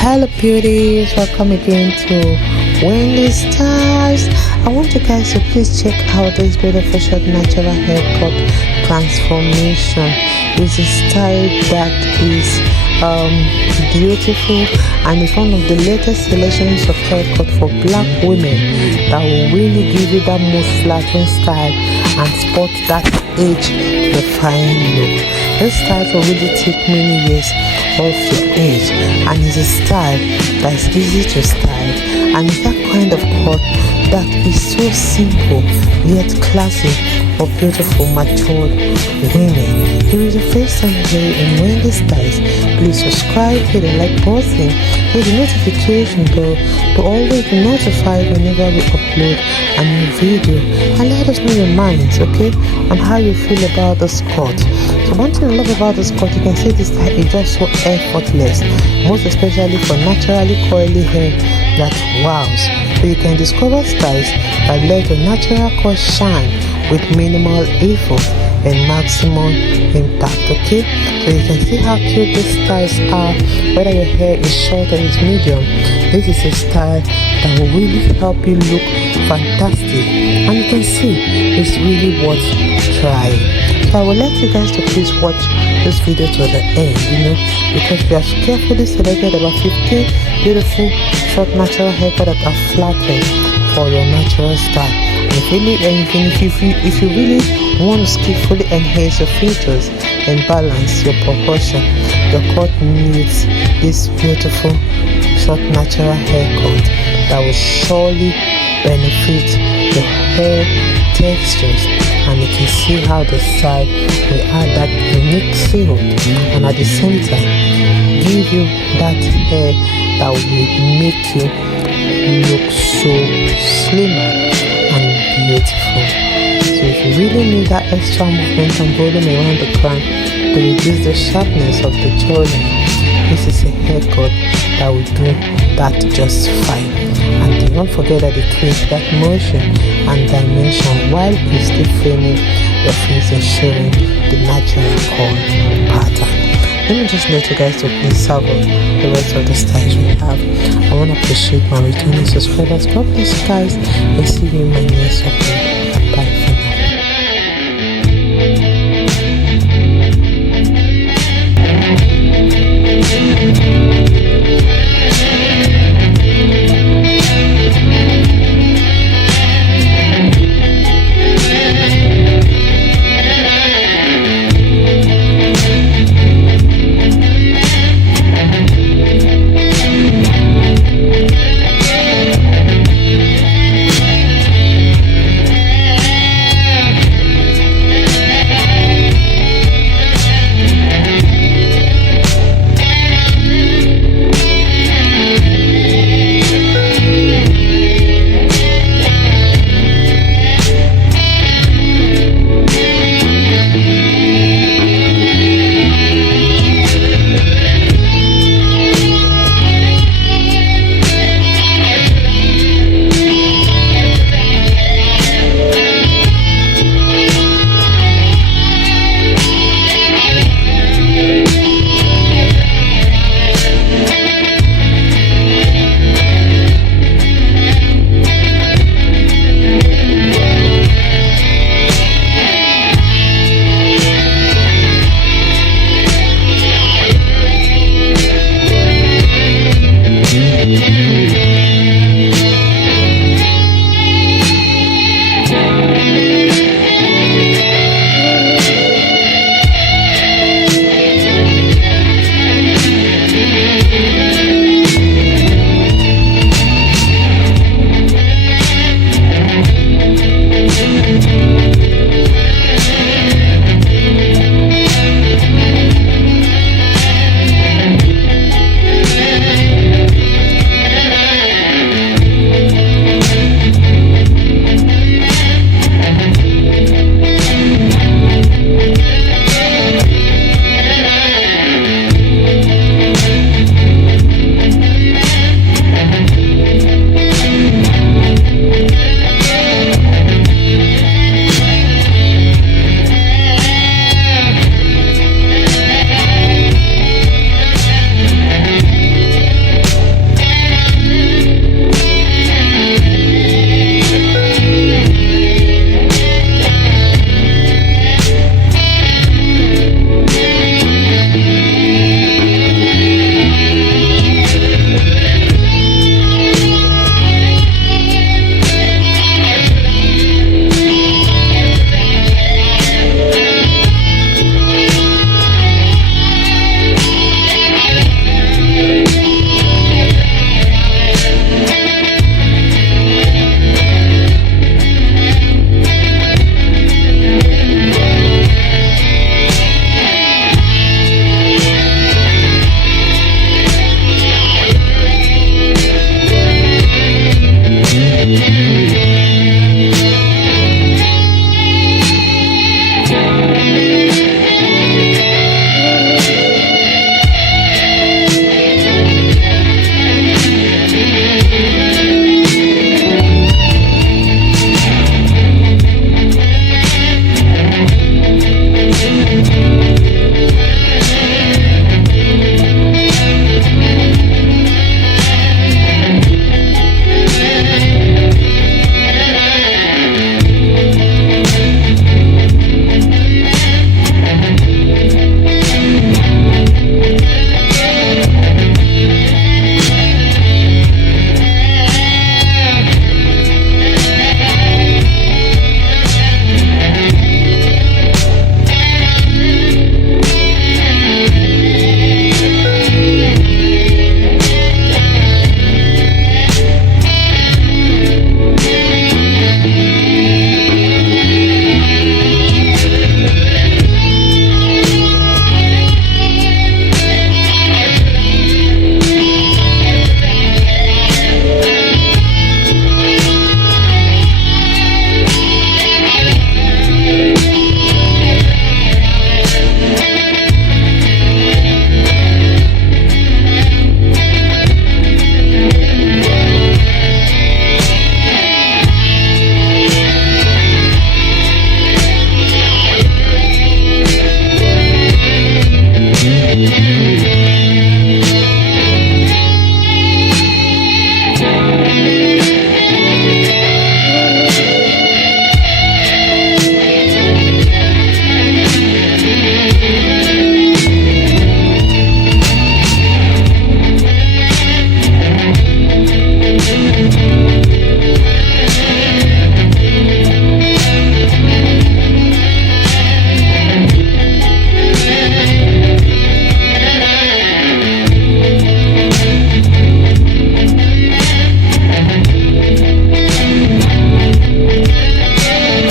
Hello beauties, welcome again to Wendy Styles. I want you guys to please check out this beautiful short natural haircut transformation. It's a style that is beautiful and it's one of the latest selections of haircut for black women that will really give you that most flattering style and spot that age defying look. This style will really take many years off your age, and it's a style that's easy to style, and it's that kind of cut that is so simple yet classy for beautiful matured women. If it is the first time here in Wendy Styles, please subscribe, hit the like button, hit the notification bell to always be notified whenever we upload a new video, and let us know your minds, okay, and how you feel about this cut. So one thing I love about this cut, you can see this style is just so effortless, most especially for naturally curly hair that wows. So you can discover styles that let your natural cut shine with minimal effort and maximum impact, okay? So you can see how cute these styles are, whether your hair is short or is medium. This is a style that will really help you look fantastic, and you can see it's really worth trying. So I would like you guys to please watch this video to the end, because we have carefully selected about 15 beautiful short natural haircuts that are flattering for your natural style. If you really want to skillfully enhance your features and balance your proportion, your cut needs this beautiful short natural haircut that will surely benefit your hair textures, and you can see how the side will add that unique feel and at the same time give you that hair that will make you look so slimmer and beautiful. So if you really need that extra movement and volume around the crown to reduce the sharpness of the jawline, this is a haircut that will do that just fine. And don't forget that it creates that motion and dimension while it's still framing your face and showing the natural curl pattern. Let me just let you guys to please savor the rest of the styles we have. I want to appreciate my returning subscribers. God bless you guys, and see you in my next upload. Bye for now.